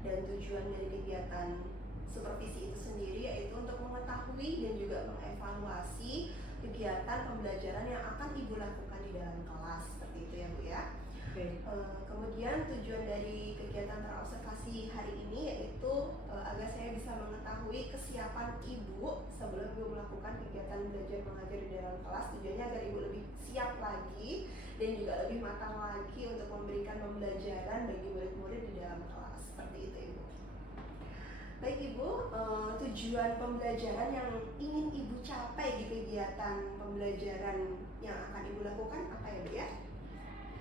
Dan tujuan dari kegiatan supervisi itu sendiri yaitu untuk mengetahui dan juga mengevaluasi kegiatan pembelajaran yang akan Ibu lakukan di dalam kelas, seperti itu ya Bu ya. Kemudian tujuan dari kegiatan terobservasi hari ini yaitu agar saya bisa mengetahui kesiapan Ibu sebelum Ibu melakukan kegiatan belajar mengajar di dalam kelas. Tujuannya agar Ibu lebih siap lagi dan juga lebih matang lagi untuk memberikan pembelajaran bagi murid-murid di dalam kelas, seperti itu Ibu. Baik Ibu, tujuan pembelajaran yang ingin Ibu capai di kegiatan pembelajaran yang akan Ibu lakukan apa ya Bu ya?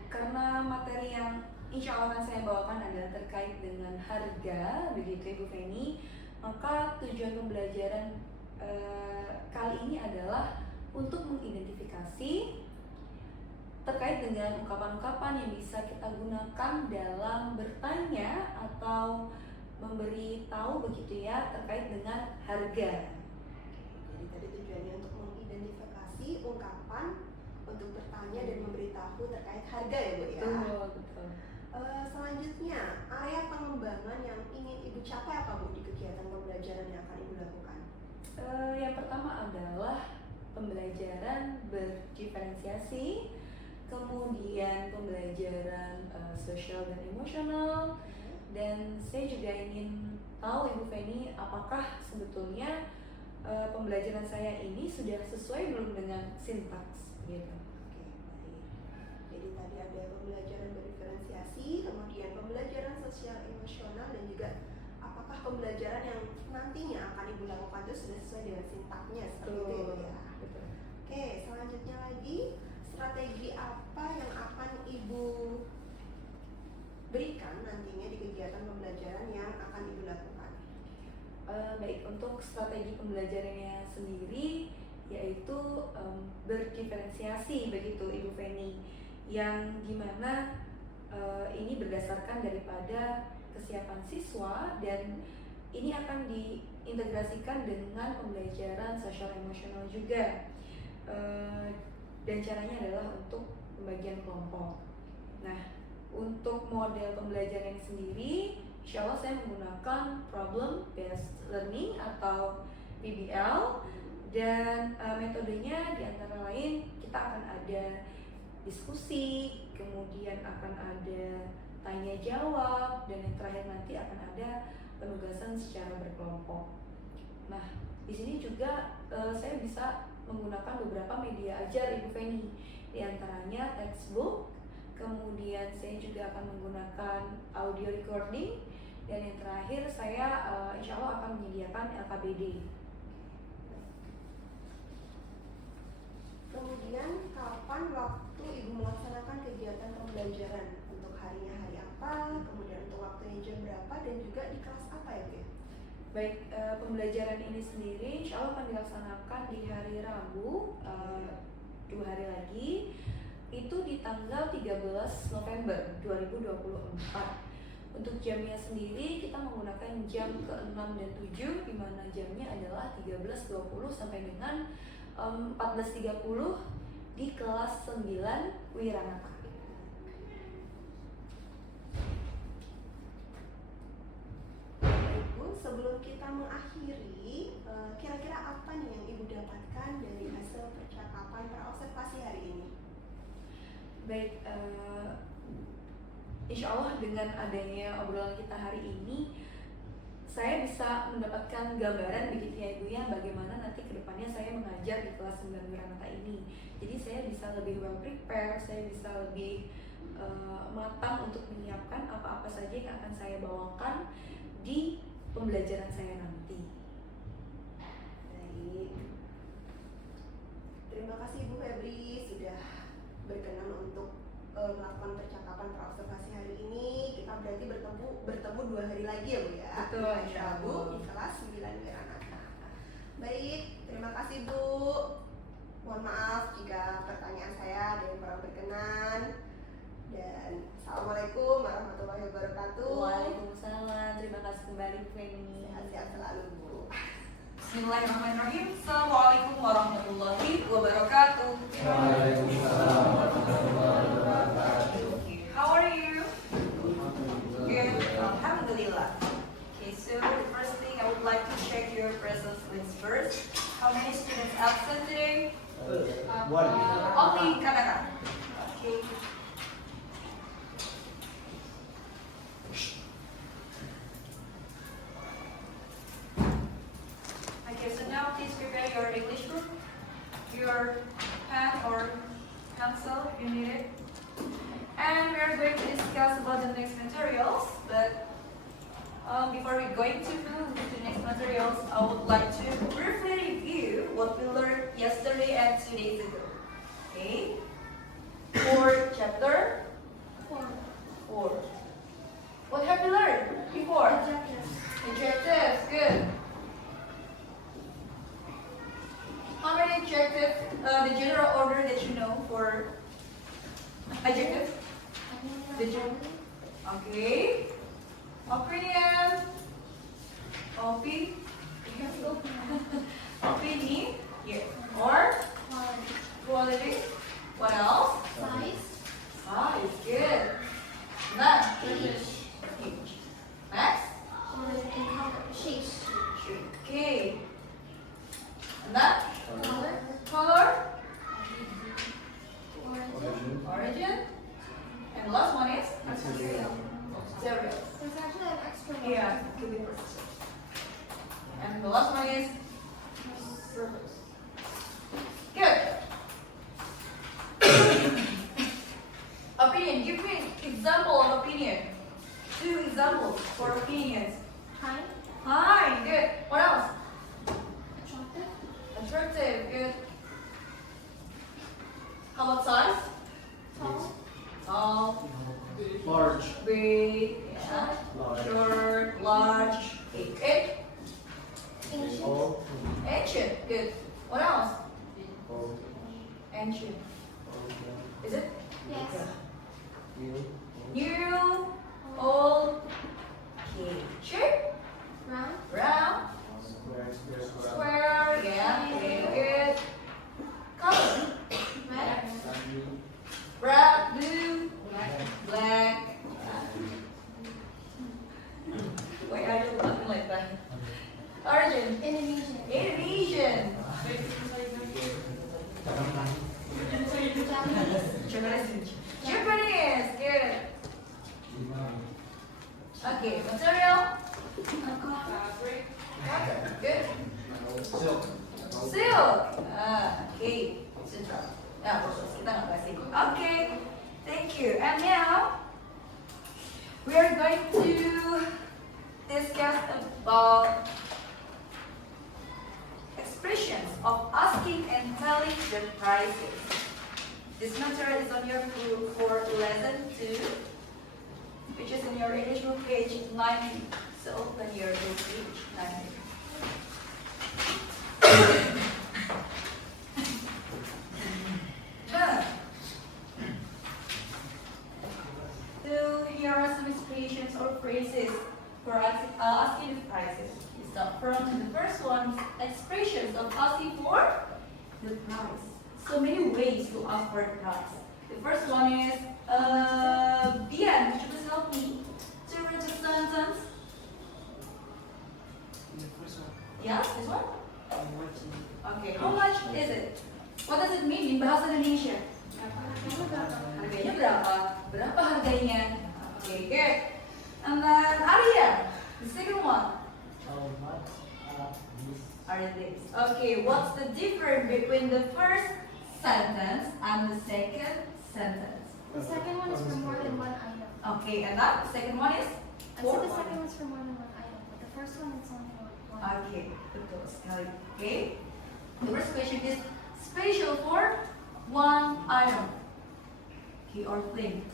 Karena materi yang insya Allah akan saya bawakan adalah terkait dengan harga, begitu Ibu Feni, maka tujuan pembelajaran kali ini adalah untuk mengidentifikasi terkait dengan ungkapan-ungkapan yang bisa kita gunakan dalam bertanya atau memberi tahu begitu ya terkait dengan harga. Jadi tadi tujuannya untuk mengidentifikasi ungkapan untuk bertanya dan memberitahu terkait harga ya Bu ya. Betul. Selanjutnya, area pengembangan yang ingin Ibu capai apa Bu di kegiatan pembelajaran yang akan Ibu lakukan? Yang pertama adalah pembelajaran berdiferensiasi, kemudian pembelajaran sosial dan emosional, dan saya juga ingin tahu Ibu Feni apakah sebetulnya pembelajaran saya ini sudah sesuai belum dengan sintaks gitu. Oke, baik. Jadi tadi ada pembelajaran berdiferensiasi, kemudian pembelajaran sosial emosional, dan juga apakah pembelajaran yang nantinya akan Ibu lakukan itu sudah sesuai dengan sintaknya, seperti itu ya Bu ya. Betul. Oke, selanjutnya lagi, strategi apa yang akan Ibu berikan nantinya di kegiatan pembelajaran yang akan Ibu lakukan? Baik, untuk strategi pembelajarannya sendiri yaitu berdiferensiasi begitu Ibu Feni, yang dimana ini berdasarkan daripada kesiapan siswa dan ini akan diintegrasikan dengan pembelajaran sosial emosional juga, dan caranya adalah untuk pembagian kelompok. Nah, untuk model pembelajaran sendiri, insya Allah saya menggunakan problem based learning atau PBL, dan metodenya diantara lain kita akan ada diskusi, kemudian akan ada tanya jawab, dan yang terakhir nanti akan ada penugasan secara berkelompok. Nah, di sini juga saya bisa menggunakan beberapa media ajar Ibu Feni, diantaranya textbook, kemudian saya juga akan menggunakan audio recording, dan yang terakhir saya insya Allah akan menyediakan LKBD. Kemudian kapan waktu Ibu melaksanakan kegiatan pembelajaran? Untuk harinya hari apa, kemudian untuk waktunya jam berapa, dan juga di kelas apa ya Bu ya? Baik, pembelajaran ini sendiri insya Allah akan dilaksanakan di hari Rabu, 2 hari lagi, itu di tanggal 13 November 2024. Untuk jamnya sendiri kita menggunakan jam ke-6 dan 7, di mana jamnya adalah 13.20 sampai dengan 14.30 di kelas 9 Wiranata. Ibu, sebelum kita mengakhiri, kira-kira apa nih yang Ibu dapatkan dari hasil percakapan praobservasi hari ini? Baik, insya Allah dengan adanya obrolan kita hari ini, saya bisa mendapatkan gambaran begitu ya Ibu ya, bagaimana nanti kedepannya saya mengajar di kelas 9 Wiranata ini. Jadi saya bisa lebih well prepare, saya bisa lebih matang untuk menyiapkan apa-apa saja yang akan saya bawakan di pembelajaran saya nanti. Baik, terima kasih Bu Febri sudah berkenan untuk melakukan percakapan praobservasi hari ini. Kita berarti bertemu 2 hari lagi ya Bu ya. Betul, Hari Rabu di kelas 9 Wiranata. Baik, terima kasih Bu. Mohon maaf jika pertanyaan saya ada yang kurang berkenan. Dan Assalamualaikum warahmatullahi wabarakatuh. Waalaikumsalam, terima kasih kembali Bu Feni. Sehat-sehat selalu Bu. Bismillahirrahmanirrahim. Assalamualaikum warahmatullahi wabarakatuh. Waalaikumsalam warahmatullahi wabarakatuh. How are you? Good. Alhamdulillah. kamera. Oke. Okay, so now please prepare your English book, your pen or pencil if you need it. And we are going to discuss about the next materials, but before we're going to move to the next materials, I would like to briefly review what we learned yesterday and 2 days ago. Okay? For chapter 4. What have you learned before? Adjectives, good. How many adjectives, the general order that you know for adjective? Okay. Opinion. Opinion. Yeah. Or quality. What else? Size. Good. Next. Next. Okay. And that? Color. Origin. And the last one is? Material. There's actually an extra one. Yeah, could be purpose. And the last one is purpose. Good. Opinion. Give me example of opinion. 2 examples for opinions. Kind, Hi. Good. What else? attractive, Attractive. Good. How about size? tall, Tall. Large. Big. Yeah. Large. Short. Large. Big. ancient, Old. Ancient. Good. What else? Old. Ancient. Old. Is it? yes, New. New. Old. Okay. Shape. round, Round. Square. Square. Yeah. Okay. Good. Color. red, Red. Blue. Black. Why are you laughing like that? Origin. Indonesian, Indonesian. Japanese, Japanese. Good. Okay. Material. Good. Silk. Silk. Okay. Sutra. Nah, kita nggak bahas ini. Okay. Thank you. And now we are going to discuss about expressions of asking and telling the prices. This material is on your book for lesson 2, which is in your English book page 90. So open your book page 90. So here are some expressions or phrases for asking the prices. So from the first one, expressions of asking for the price. So many ways to ask for the price. The first one is, Bian, would you please help me to read the sentence? Yeah, this one? Okay, how much is it? What does it mean in bahasa Indonesia? Harganya berapa? Berapa harganya? Okay, good. And then Arya, the second one. How much Are these? Okay, what's the difference between the first sentence and the second sentence? The second one is for more than one item. Okay, and that the second one is? I said the second one's for more than one item, but the first one is only one. Okay, betul sekali. Okay, the first question is special for one item. Okay, or thing.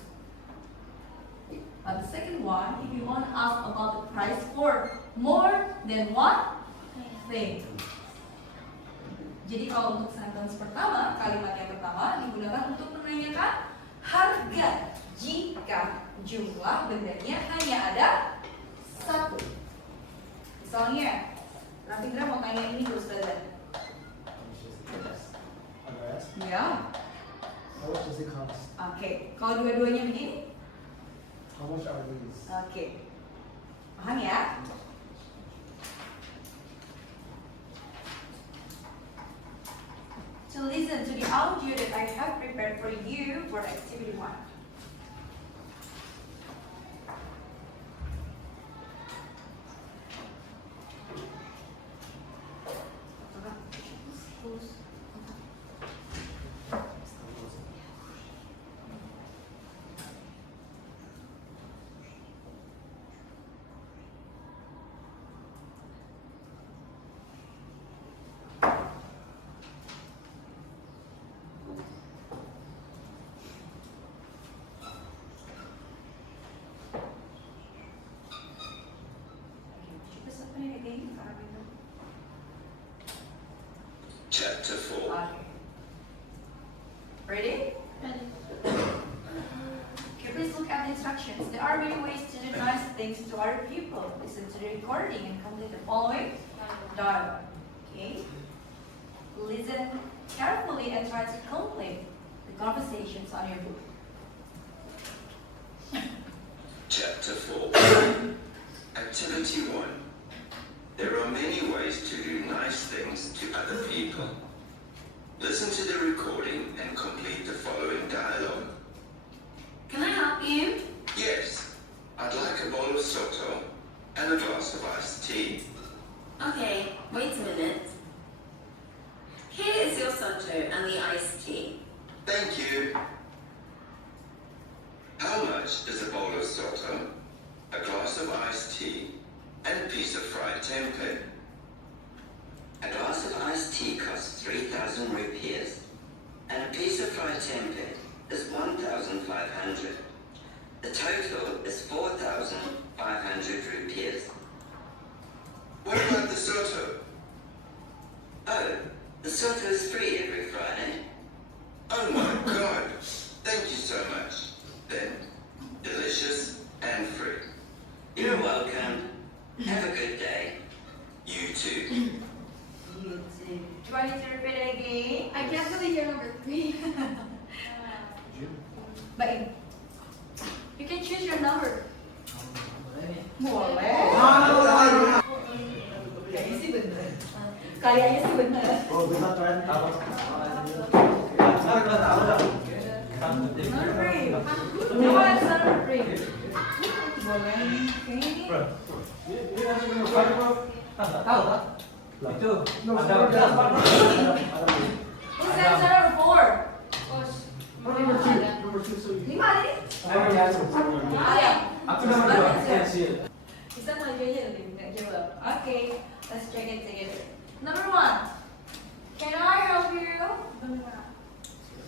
But the second one, if you want to ask about the price for more than one thing. Jadi kalau untuk sentence pertama, kalimat yang pertama digunakan untuk menanyakan harga jika jumlah bendanya hanya ada satu. Misalnya, Rafindra mau tanya ini ke Ustazah. Ya. How much does it cost? Oke, kalau dua-duanya begini, How much are these? oke. Paham ya? To listen to the audio that I have prepared for you for activity 1. Please open it again. Chapter 4. Okay. Ready? Okay, please look at the instructions. There are many ways to do nice things to other people. Listen to the recording and complete the following dialogue. Okay? Listen carefully and try to complete the conversations on your book. Chapter 4. Activity 1. There are many ways to do nice things to other people. Listen to the recording and complete the following dialogue. Can I help you? Yes, I'd like a bowl of soto and a glass of iced tea. Okay, wait a minute. Here is your soto and the iced tea. Thank you. How much is a bowl of soto, a glass of iced tea, and a piece of fried tempeh? A glass of iced tea costs 3,000 rupees, and a piece of fried tempeh is 1,500. The total is 4,500 rupees. What about the soto? Oh, the soto is free every Friday. Oh my god! Thank you so much. Then, delicious and free. You're welcome. Have a good day. You too. You too. Do I need to repeat it again? I can't really hear number 3. But you can choose your number. Boleh. Kayaknya sih bener. Kayaknya sih bener. Oh, bisa tren apa? Number 3. No one is number 3. Boleh. Okay. Nggak tahu kan? Itu ada Who's answer number 4? Number two, so you. 5 tadi? Ayo. aku nomor 2. Yes, yes. Bisa maju aja nanti nggak jawab. Okay, let's check it together. Number 1. Can I help you?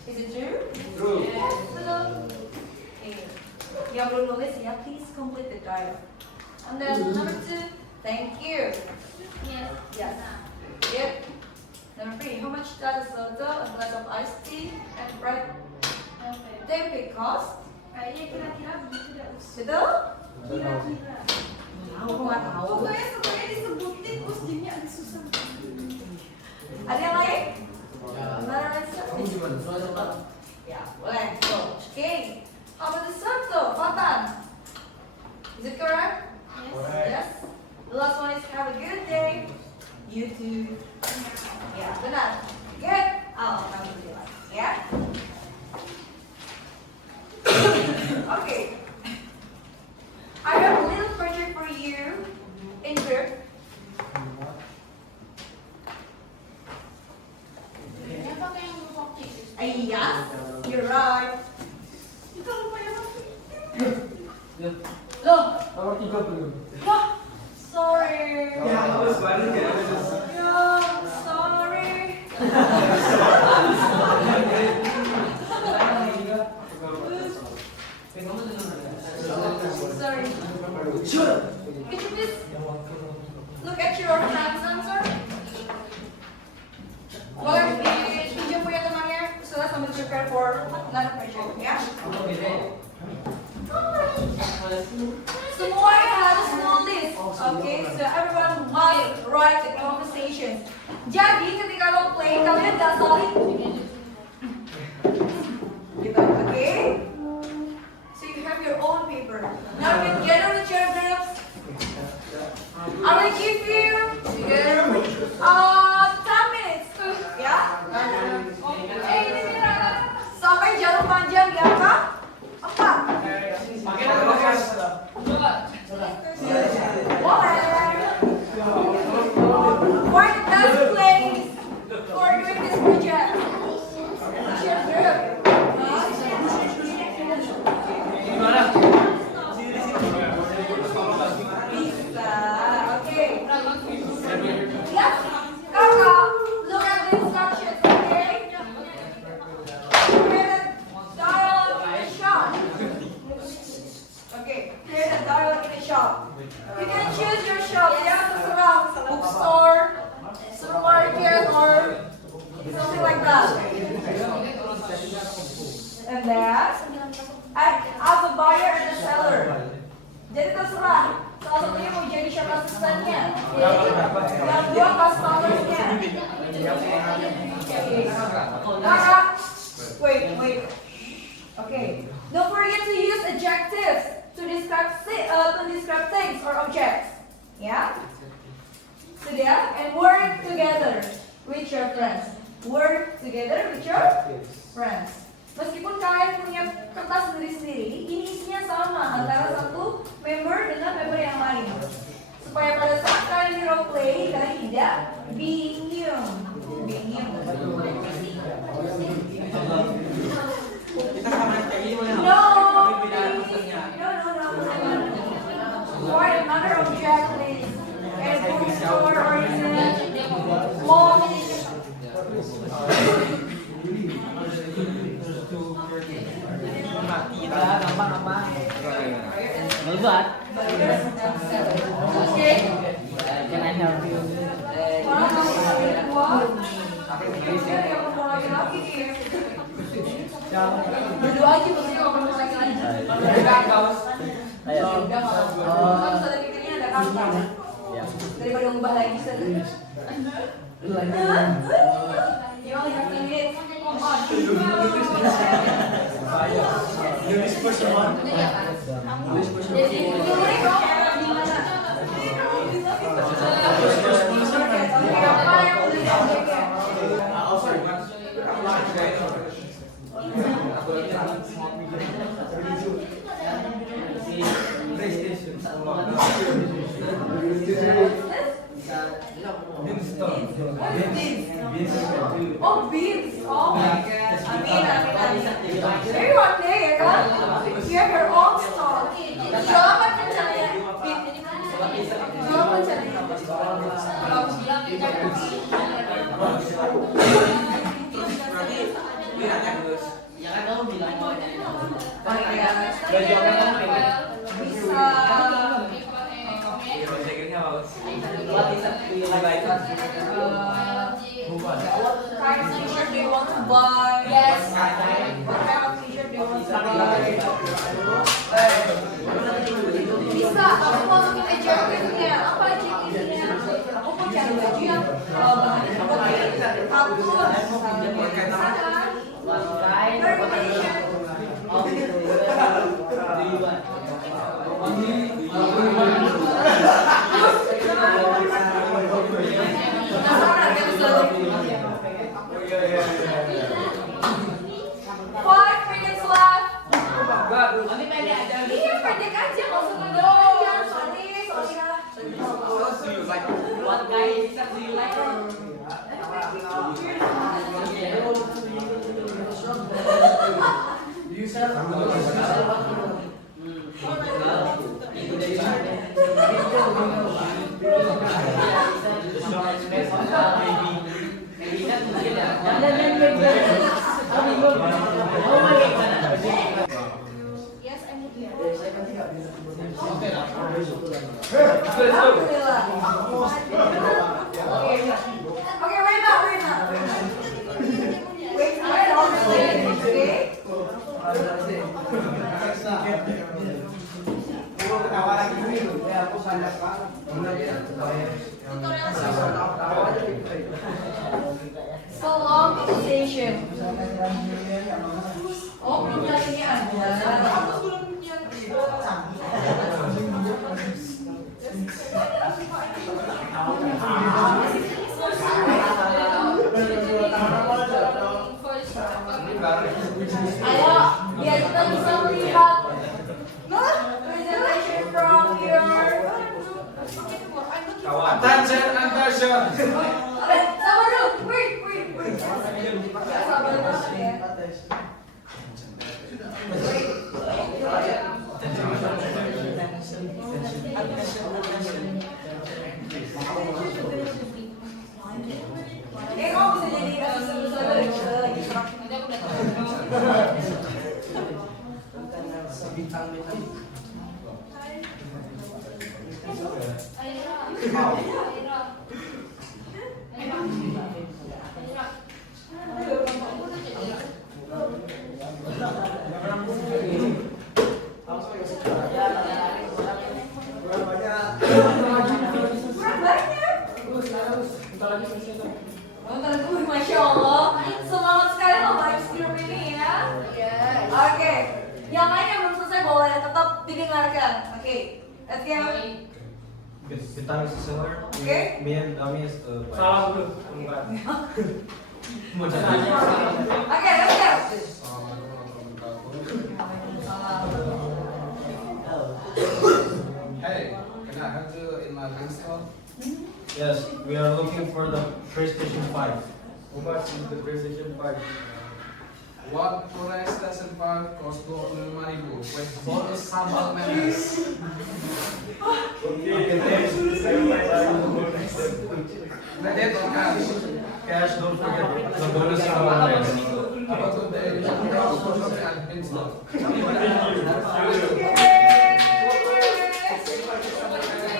Is it true? True. Yes. Betul. Okay. Yang belum nulis ya, please complete the dialogue. And then number 2. Thank you. Yes. Yes. Yep. Number 3. How much does a soda, a glass of iced tea, and fried tempeh cost? Kayaknya kira-kira begitu dah Us. Betul? Kira-kira. Aku nggak tahu. Pokoknya disebutin Us jadinya agak susah. Ada yang lain? Ya. Another answer? Kamu gimana? Ya, boleh. So, okay. How about the soto, Fatan? Is it correct? Correct. Yes. The last one is have a good day. You too. Ya, benar. Good. Alhamdulillah. Ya. Okay. I have a little project for you in group. Kayaknya pakai yang waktu itu. Yes, you're right. Kita lupa yang waktu itu. Ya. Loh, Nomor 3 belum. wah, sorry. Ya, harus balik ya. Yeah, sorry. Sorry. Sure. Could you please look at your hands, answer? Boleh dipinjam punya temannya, setelah sambil prepare for another project, ya? Semua harus nulis, okay? So everyone must write the conversations. Jadi ketika lo play, kalian gak saling gitu, okay? So you have your own paper. Now you can gather with your groups. I will give you 10 minutes, ya? Ini Mira. panjang di angka 4? Boleh. What the best place for doing this project? Share group. Bisa. Okay. Yes. Kakak, look at the instructions, okay? Create a dial in a shop. Okay, create a dial in a shop. You can choose your shop, ya, terserah. Bookstore, supermarket, or something like that. And then, act as a buyer and a seller. Jadi terserah, salah satunya mau jadi shop asistennya, yang dua customersnya. Kakak, wait. Okay, don't forget to use adjectives to describe things or objects. Yeah? Sudah? And work together with your friends. Work together with your friends. Meskipun kalian punya kertas sendiri-sendiri, ini isinya sama antara satu member dengan member yang lain. Supaya pada saat kalian di role play, kalian tidak bingung. Kita sama kayak gini boleh No. Or another object, please. And bookstore or mall. Gampang. Ngelubat. Okay. Can I help you? Berdua aja maksudnya ngomong lagi-lagi. Ayo. Udah nggak apa-apa. Kan sudah pikirnya ada kampung. Daripada ngubah lagi sendiri. You only have 2 minutes. Come on. This person one. Jadi pilih dong di mana. Apa yang udah diobjeknya? Oh sorry. Oh, beans. Oh my god. Amin. Maybe one day ya kan? You have your own store. Jual apa rencananya? Jual apa rencananya? Kalau aku bilang Jangan kamu bilang mau jadi. bisa. Kind of t-shirt do you want to buy? Yes. What kind of t-shirt do you want to buy? Bisa, aku masukin adjectivenya. Apa aja isinya? Aku mau cari baju yang bahannya seperti katun, bisa kan? Recommendation. Penasaran kan selalu? 5 minutes left. Iya pendek aja, nggak usah panjang. Yes, I need you. Alhamdulillah. Okay, wait now. Wait, I don't understand. Okay? So long conversation. Oh, belum kali ini ada. Ayo. Oke, sabar dulu. Wait. Sabar banget ya. Kamu bisa jadi asisten dari lagi. Nanti aku datang. Masya Allah, semangat sekali loh live stream ini ya. Oke, yang lain yang belum selesai boleh tetap didengarkan. Oke, let's go. Kita is similar. Okay. Me and Dami is Salah dulu. Oke, let's go. Hey, can I help you in my dance store? Yes, we are looking for the PlayStation 5. How much is the PlayStation 5? What PlayStation 5 cost 25.000 with bonus sambal memes. Credit or cash? Cash, don't forget the bonus is our next. Have a good day. Admin store.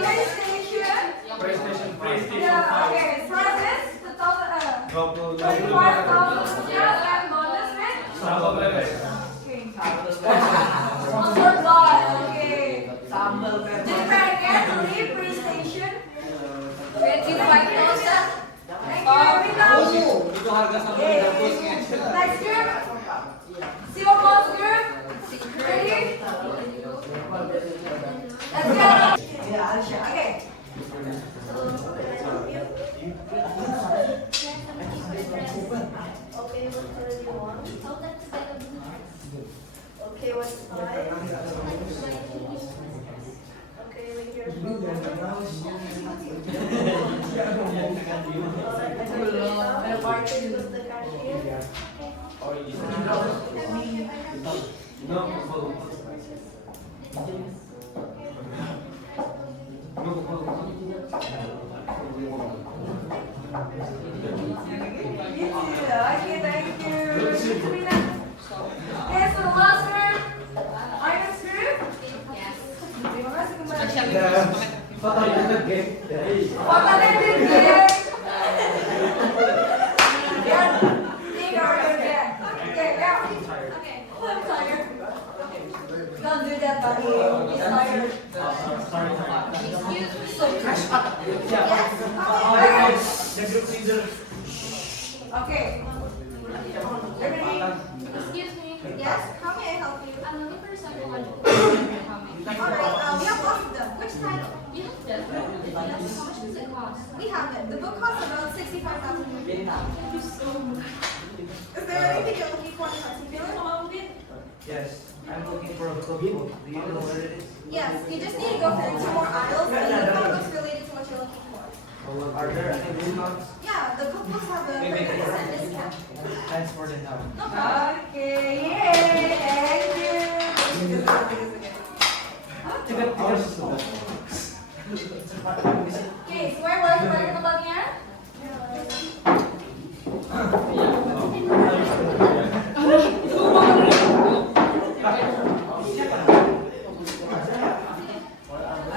PlayStation. PlayStation Yeah, okay. Prices 25,000 5. and bonus with Sambal memes. okay. Sponsored by okay. Jadi pengen beli PlayStation 25,000. Thank you, Rita. Itu harga sambal dapurnya. Next group. Silver Mouse group. Ready? Let's go. Yeah, Alicia. Okay. Okay, what color do you want? Okay, what's five? Okay, with your the cashier. Okay, thank you. Okay, so the last group. Ines group. Terima kasih kembali. Fotonya game. Fotonya di game. Yeah, think are you dead? Okay, yeah. Okay, I'm tired. Don't do that, buddy. He's tired. So trash. Yes. The group leader. Okay. Ready? Excuse me. Yes, how may I help you? I'm looking for something like Alright, we have lots of them. Which title? you have that? Yes. How much does it cost? We have them. The book costs about 65,000 rupees. Thank you so much. Is there anything you're looking for in particular? Yes, I'm looking for a cookbook. Do you know where it is? Yes, you just need to go through 2 more aisles and the cookbooks related to what you're looking for. Are there any discounts? Yeah, the cookbooks have a 30% discount. Thanks for the help. No problem. Okay, yay! Thank you. Okay, semua boleh kembali ke tempatnya?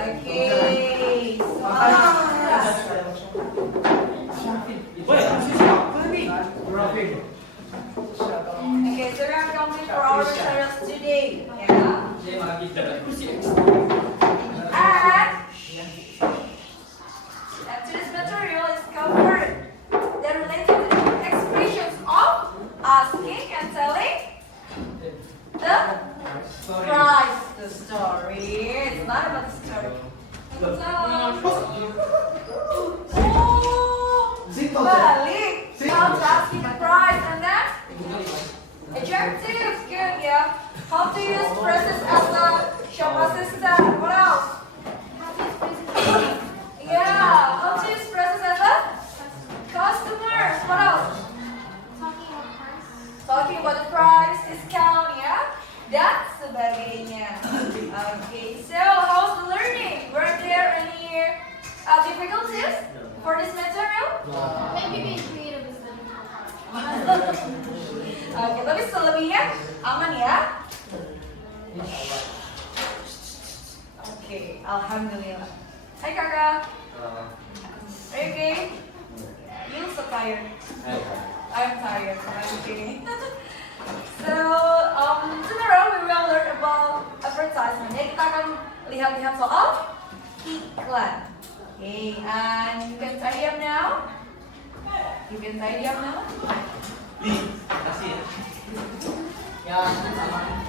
Okay, okay, so we're complete for our tutorials today. Yeah. And today's material is covered that relates to the expressions of asking and telling the price. The story. It's not about the story. Oh, balik. How to asking the price and then adjectives. Good, yeah. How to use phrases as the shop assistant. What else? Yeah, how to use phrases as a ya? Oke, alhamdulillah. Hai kakak. Are you okay? You look so tired. I'm tired. I'm kidding. So, tomorrow we will learn about advertisement. Jadi kita akan lihat-lihat soal iklan. Okay, and you can tidy up now. You can tidy up now. Kasih ya. Ya, sama.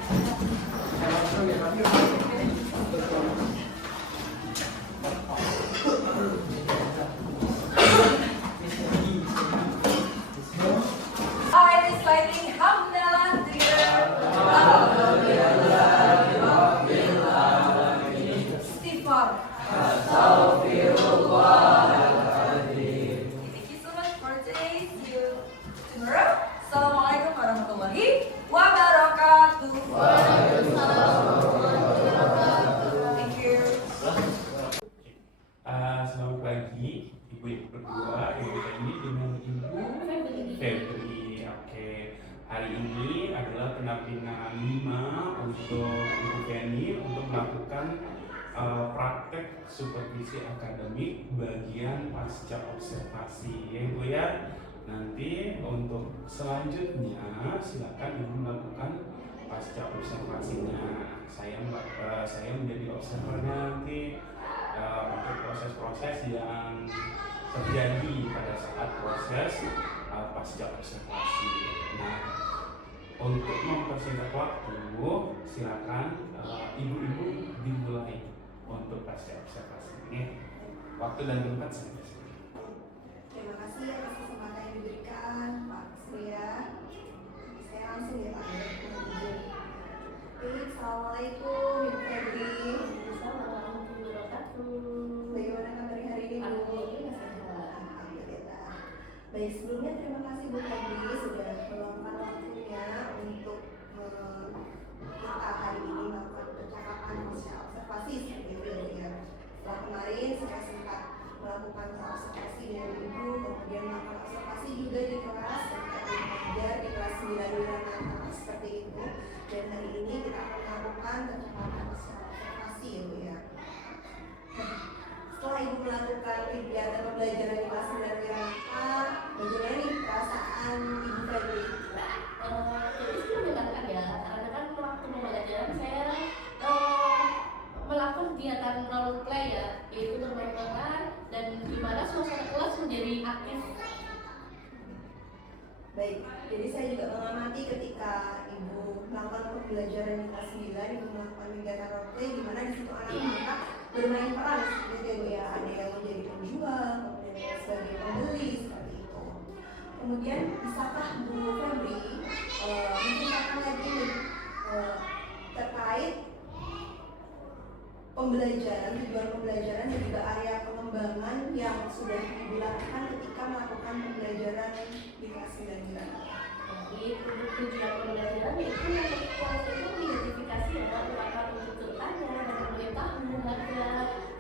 I is lighting Hamdalah Istighfar. Thank you so much for today. See you tomorrow. Assalamualaikum warahmatullahi wabarakatuh. Thank you. Selamat pagi, ibu-ibu berdua. Ibu ini dengan ibu Febri. Oke, hari ini adalah pendampingan 5 untuk ibu Feni untuk melakukan praktek supervisi akademik bagian pasca observasi, ya ibu ya. Nanti untuk selanjutnya silakan ibu melakukan pasca observasinya. Saya menjadi observernya nanti untuk proses-proses yang terjadi pada saat proses pasca observasi. Nah, untuk mempersingkat waktu, silakan ibu-ibu dimulai untuk pasca observasi ini. Waktu dan tempat saya kasih. Terima kasih atas kesempatan yang diberikan Pak Surya. Saya langsung ya Pak. Baik, Assalamualaikum Ibu Febri. Bagaimana kabar hari ini Bu? Alhamdulillah. Baik, sebelumnya terima kasih Bu Febri sudah meluangkan waktunya untuk kita hari ini melakukan percakapan pasca observasi seperti itu ya Bu ya. Setelah kemarin saya sempat melakukan observasi dengan Ibu, kemudian melakukan observasi juga di kelas dan belajar di kelas 9 seperti itu. Dan hari ini kita akan melakukan percakapan pasca observasi ya Bu ya. Setelah Ibu melakukan kegiatan pembelajaran di kelas 9 Wiranata, bagaimana nih perasaan Ibu Febri? Jadi sih menyenangkan ya, karena kan waktu pembelajaran saya melakukan kegiatan role play ya, yaitu bermain-main dan dimana suasana kelas menjadi aktif. Baik, jadi saya juga mengamati ketika Ibu melakukan pembelajaran di kelas 9, Ibu melakukan kegiatan role play di mana di situ anak-anak bermain peran seperti itu ya, ada yang menjadi penjual, kemudian sebagai pembeli seperti itu. Kemudian bisakah Bu Febri menceritakan lagi terkait pembelajaran, tujuan pembelajaran dan juga area pengembangan yang sudah Ibu lakukan ketika melakukan pembelajaran di kelas 9 Wiranata? Jadi tujuan pembelajaran yaitu mengidentifikasi apa tuntutannya dan pemberitahuan harga,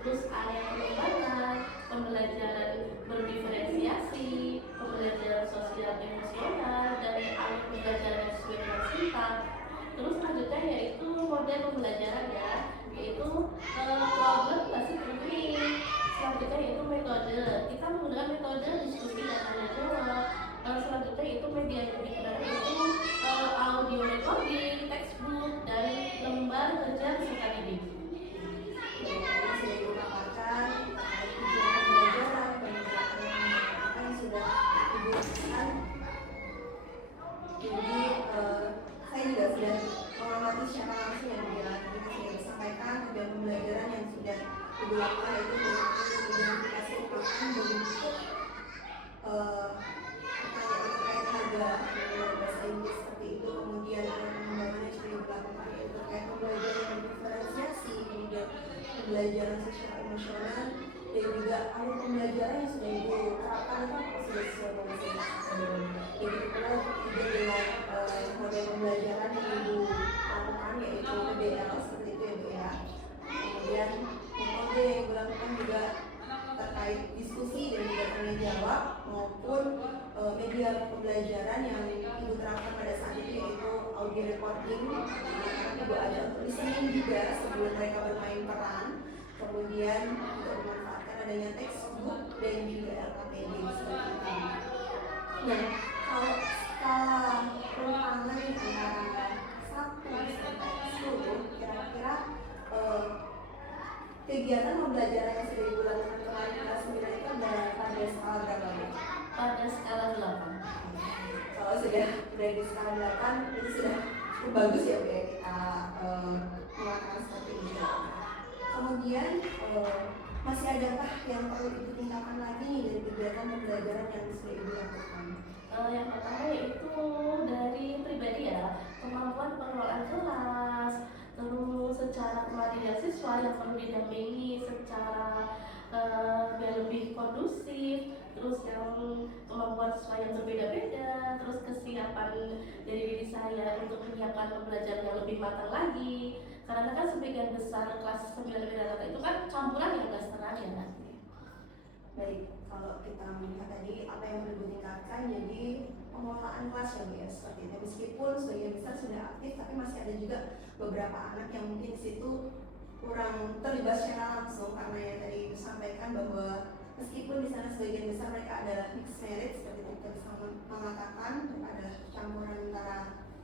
terus area pengembangan, pembelajaran berdiferensiasi, pembelajaran sosial emosional, dan alur pembelajaran yang sesuai dengan singkat. Terus selanjutnya yaitu model pembelajaran ya, yaitu problem based learning. Selanjutnya yaitu metode, kita menggunakan metode diskusi dan tanya jawab. Selanjutnya itu media yang digunakan yaitu audio recording, textbook, dan lembar kerja peserta didik. Yang sudah Ibu paparkan terkait tujuan pembelajaran, apa yang sudah Ibu lakukan. Jadi saya juga sudah mengamati secara langsung yang tadi sudah disampaikan tujuan pembelajaran yang sudah Ibu lakukan yaitu identifikasi merupakan bentuk pertanyaan terkait harga dalam bahasa Inggris seperti itu, kemudian pengembangan yang sudah Ibu lakukan yaitu terkait pembelajaran yang diferensiasi, kemudian pembelajaran sosial emosional dan juga alur pembelajaran yang sudah Ibu terapkan itu sudah sesuai dengan jadi pula juga dengan model pembelajaran yang Ibu lakukan yaitu PBL seperti itu ya Bu ya. Kemudian metode yang Ibu lakukan juga terkait diskusi dan juga tanya jawab maupun media pembelajaran yang Ibu terapkan pada saat itu yaitu audio recording listening, anak-anak Ibu ajak untuk listening juga sebelum mereka bermain peran. Kemudian juga memanfaatkan adanya textbook dan juga LKPD seperti itu. Nah, kalau skala perubahan antara 1 sampai 10, kira-kira kegiatan pembelajaran yang sudah Ibu lakukan kemarin kelas 9 itu ada pada skala berapa Bu? Pada skala 8. Kalau sudah berada di skala 8 itu sudah bagus ya Bu ya, kita melakukan seperti ini. Kemudian masih adakah yang perlu Ibu tingkatkan lagi nih dari kegiatan pembelajaran yang sudah Ibu lakukan? Yang pertama yaitu dari pribadi ya, kemampuan pengelolaan kelas, terus secara kemandirian siswa yang perlu didampingi secara biar lebih kondusif, terus yang kemampuan siswa yang berbeda-beda, terus kesiapan dari diri saya untuk menyiapkan pembelajaran yang lebih matang lagi, karena kan sebagian besar kelas 9 rata itu kan campuran ya kelas terang ya kan. Baik, kalau kita melihat tadi apa yang perlu ditingkatkan, jadi pengelolaan kelas ya Bu ya, seperti itu. Meskipun sebagian besar sudah aktif, tapi masih ada juga beberapa anak yang mungkin di situ kurang terlibat secara langsung, karena yang tadi Ibu sampaikan bahwa meskipun di sana sebagian besar mereka adalah mixed marriage, seperti itu kita bisa mengatakan ada campuran antara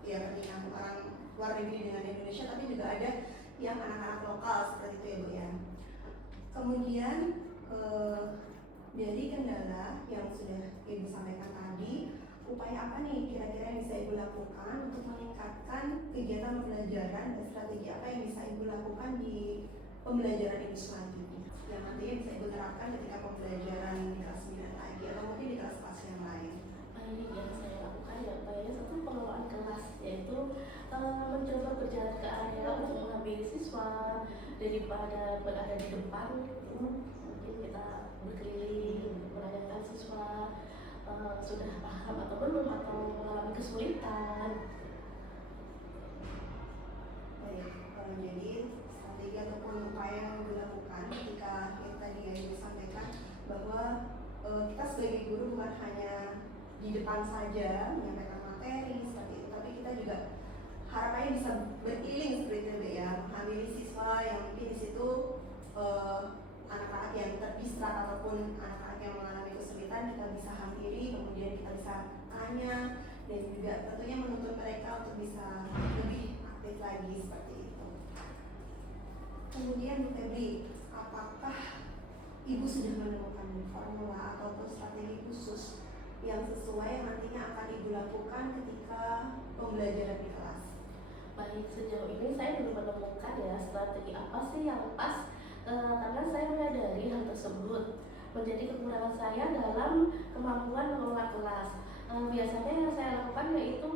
ya pernikahan orang luar negeri dengan Indonesia, tapi juga ada yang anak-anak lokal seperti itu ya Bu ya. Kemudian dari kendala yang sudah Ibu sampaikan tadi, upaya apa nih kira-kira yang bisa Ibu lakukan untuk meningkatkan kegiatan pembelajaran dan strategi apa yang bisa Ibu lakukan di pembelajaran Ibu selanjutnya yang nantinya bisa Ibu terapkan ketika pembelajaran di kelas 9 lagi atau mungkin di kelas-kelas yang lain? Ini yang saya lakukan ya upayanya satu pengelolaan kelas, yaitu mencoba berjalan ke area untuk mengambil siswa daripada berada di depan gitu. Mungkin kita berkeliling menanyakan siswa sudah paham atau belum atau mengalami kesulitan. Baik, jadi strategi ataupun upaya yang dilakukan ketika yang tadi yang disampaikan bahwa kita sebagai guru bukan hanya di depan saja menyampaikan materi seperti itu, tapi kita juga harapannya bisa berkeliling seperti itu ya, mengambil siswa yang mungkin di situ anak-anak yang terdistrak ataupun anak-anak yang mengalami kesulitan kita bisa hampiri, kemudian kita bisa tanya dan juga tentunya menuntut mereka untuk bisa lebih aktif lagi seperti itu. Kemudian Bu Febri, apakah Ibu sudah menemukan formula ataupun strategi khusus yang sesuai yang nantinya akan Ibu lakukan ketika pembelajaran di kelas? Baik, sejauh ini saya belum menemukan ya strategi apa sih yang pas, karena saya menyadari hal tersebut menjadi kekurangan saya dalam kemampuan mengelola kelas. Biasanya yang saya lakukan yaitu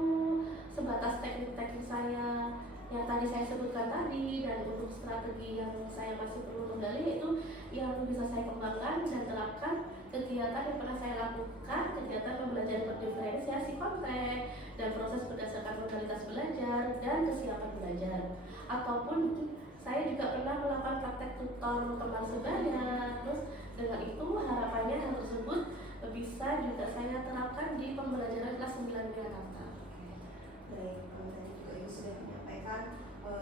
sebatas teknik-teknik saya yang tadi saya sebutkan tadi, dan untuk strategi yang saya masih perlu menggali yaitu yang bisa saya kembangkan dan terapkan kegiatan yang pernah saya lakukan, kegiatan pembelajaran berdiferensiasi konten dan proses berdasarkan modalitas belajar dan kesiapan belajar. Ataupun saya juga pernah melakukan praktek tutor teman sebaya. Terus dengan itu harapannya hal tersebut bisa juga saya terapkan di pembelajaran kelas 9 Jakarta. Baik, tadi juga Ibu sudah menyampaikan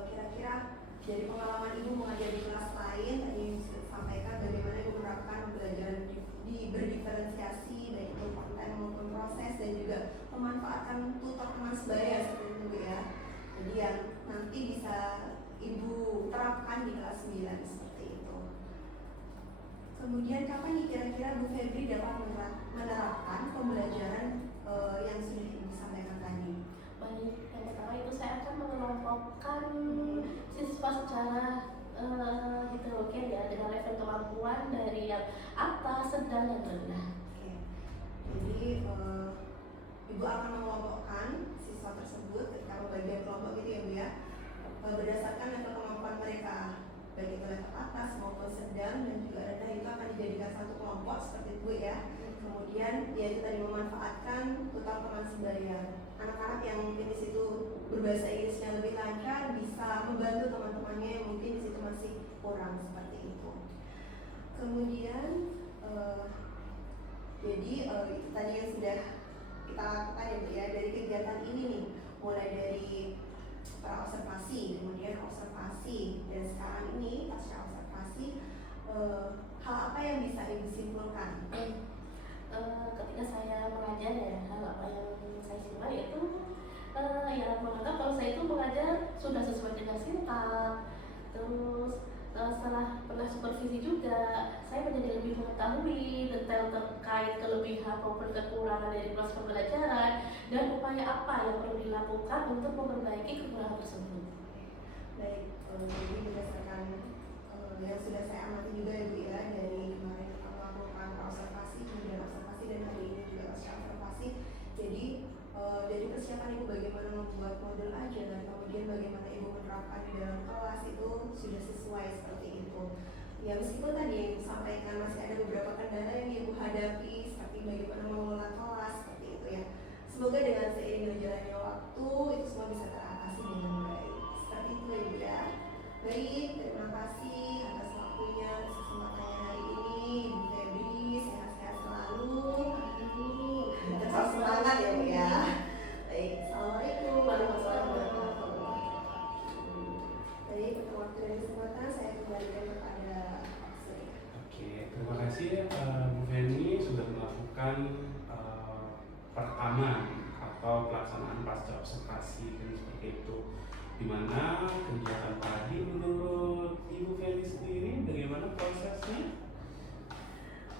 kira-kira dari pengalaman Ibu mengajar di kelas lain, tadi Ibu sudah sampaikan bagaimana Ibu menerapkan pembelajaran di berdiferensiasi baik itu konten maupun proses, dan juga memanfaatkan tutor teman sebaya seperti itu ya. Jadi yang nanti bisa Ibu terapkan di kelas 9 seperti itu. Kemudian kapan nih kira-kira Bu Febri dapat menerapkan pembelajaran yang sudah Ibu sampaikan tadi? Baik, yang pertama itu saya akan mengelompokkan siswa secara heterogen ya, dengan level kemampuan dari yang atas, sedang, dan rendah. Oke. Jadi Ibu akan mengelompokkan siswa tersebut ketika membagian kelompok gitu ya Bu ya, berdasarkan level kemampuan mereka, baik itu level atas maupun sedang dan juga rendah, itu akan dijadikan satu kelompok seperti itu ya. Kemudian yaitu tadi memanfaatkan tutor teman sebaya. Anak-anak yang mungkin di situ berbahasa Inggrisnya lebih lancar bisa membantu teman-temannya yang mungkin di situ masih kurang seperti itu. Kemudian jadi itu tadi yang sudah kita lakukan ya Bu ya, dari kegiatan ini nih, mulai dari pra-observasi, kemudian observasi, dan sekarang ini pasca observasi, hal apa yang bisa Ibu simpulkan? Ketika saya mengajar ya, hal apa yang saya simpulkan yaitu ya menganggap kalau saya itu mengajar sudah sesuai dengan sintak. Terus setelah pernah supervisi juga, saya menjadi lebih mengetahui detail terkait kelebihan maupun kekurangan dari proses pembelajaran dan upaya apa yang perlu dilakukan untuk memperbaiki kekurangan tersebut. Baik, jadi berdasarkan yang sudah saya amati juga ya Bu ya, dari kemarin kita melakukan observasi, kemudian observasi, dan hari ini juga pasca observasi. Jadi dari persiapan Ibu bagaimana membuat model ajar, kemudian bagaimana Ibu menerapkan di dalam kelas itu sudah sesuai seperti itu. Ya meskipun tadi yang Ibu sampaikan masih ada beberapa kendala yang Ibu hadapi, seperti bagaimana mengelola kelas seperti itu ya. Semoga dengan seiring berjalannya waktu itu semua bisa teratasi dengan baik. Seperti itu ya Ibu ya. Baik, terima kasih atas waktunya, atas kesempatannya hari ini. Ibu Febri, sehat-sehat selalu. Tetap semangat ya Bu ya. Baik, assalamualaikum warahmatullahi wabarakatuh. Baik, untuk waktu dan kesempatan saya kembalikan kepada Sri. Oke, terima kasih Bu Feni sudah melakukan perekaman atau pelaksanaan pasca observasi dan seperti itu. Di mana kegiatan tadi menurut Ibu Feni sendiri bagaimana prosesnya?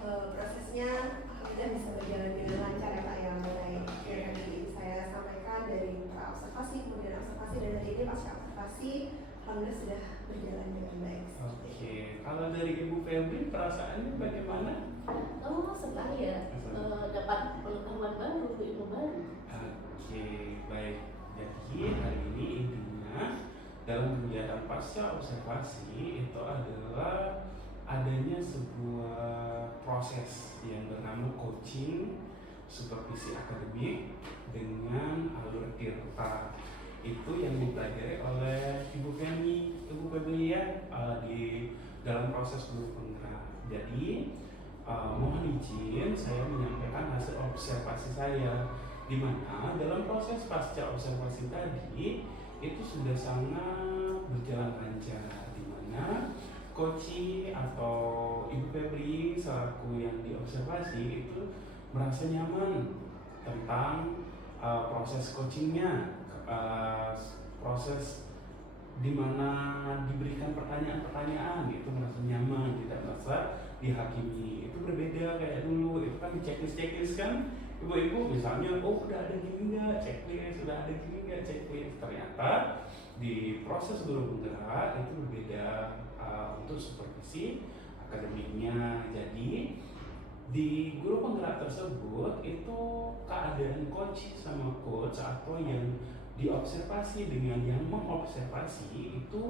Prosesnya alhamdulillah bisa berjalan dengan lancar ya Pak ya, baik. Yang tadi saya sampaikan dari pra-observasi, kemudian observasi, dan hari ini pasca observasi alhamdulillah sudah berjalan dengan baik. Oke, kalau dari Ibu Febri perasaannya bagaimana? Senang ya, dapat pengetahuan baru, ilmu baru. Oke, baik. Jadi hari ini intinya dalam kegiatan pasca observasi itu adalah adanya sebuah proses yang bernama coaching supervisi akademik dengan alur tirta. Itu yang dipelajari oleh Ibu Feni, Ibu Febri ya, di dalam proses guru penggerak. Jadi mohon izin saya menyampaikan hasil observasi saya, di mana dalam proses pasca observasi tadi itu sudah sangat berjalan lancar, di mana Koci atau Ibu Febri selaku yang diobservasi itu merasa nyaman tentang proses coachingnya, proses di mana diberikan pertanyaan-pertanyaan, itu merasa nyaman, tidak merasa dihakimi. Itu berbeda kayak dulu, itu kan di checklist kan, ibu-ibu misalnya, oh udah ada gini nggak checklist, sudah ada gini nggak checklist. Ternyata di proses guru penggerak itu berbeda untuk supervisi akademiknya. Jadi di guru penggerak tersebut itu keadaan coach sama coach atau yang diobservasi dengan yang mengobservasi itu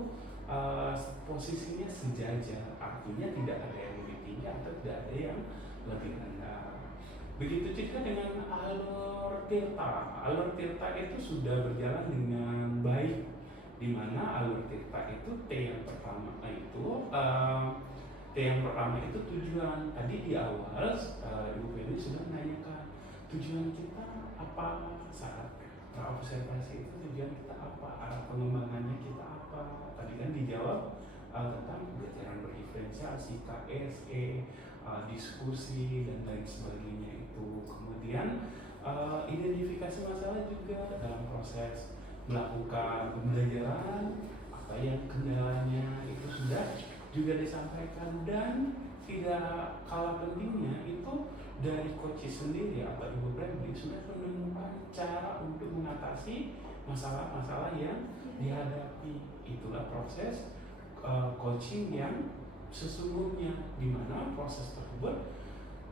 posisinya sejajar, artinya tidak ada yang lebih tinggi atau tidak ada yang lebih rendah. Begitu juga dengan alur tirta. Alur tirta itu sudah berjalan dengan baik, di mana alur tirta itu T yang pertama itu tujuan. Tadi di awal Ibu Feni sudah menanyakan tujuan kita apa saat observasi itu, tujuan kita apa, arah pengembangannya kita apa. Tadi kan dijawab tentang pembelajaran berdiferensiasi, KSE, diskusi dan lain sebagainya itu. Kemudian identifikasi masalah juga dalam proses melakukan pembelajaran, apa yang kendalanya itu sudah juga disampaikan. Dan tidak kalah pentingnya itu dari coach sendiri atau Ibu Febri sudah menemukan cara untuk mengatasi masalah-masalah yang dihadapi. Itulah proses coaching yang sesungguhnya, di mana proses tersebut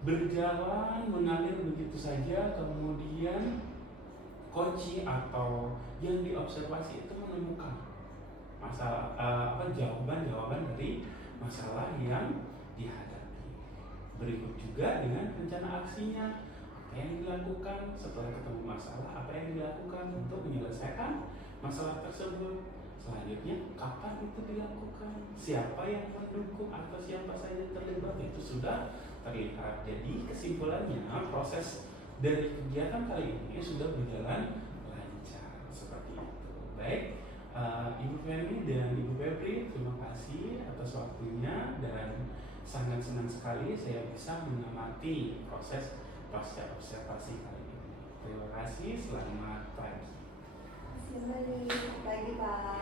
berjalan mengalir begitu saja, kemudian coach atau yang diobservasi itu menemukan masalah jawaban dari masalah yang dihadapi. Berikut juga dengan rencana aksinya, apa yang dilakukan setelah ketemu masalah, apa yang dilakukan untuk menyelesaikan masalah tersebut. Selanjutnya, kapan itu dilakukan, siapa yang mendukung atau siapa saja terlibat, itu sudah terlihat. Jadi kesimpulannya, proses dari kegiatan kali ini sudah berjalan lancar seperti itu. Baik, Ibu Feni dan Ibu Febri, terima kasih atas waktunya dan sangat senang sekali saya bisa mengamati proses pasca observasi kali ini. Terima kasih, selamat pagi. Terima kasih, Pak.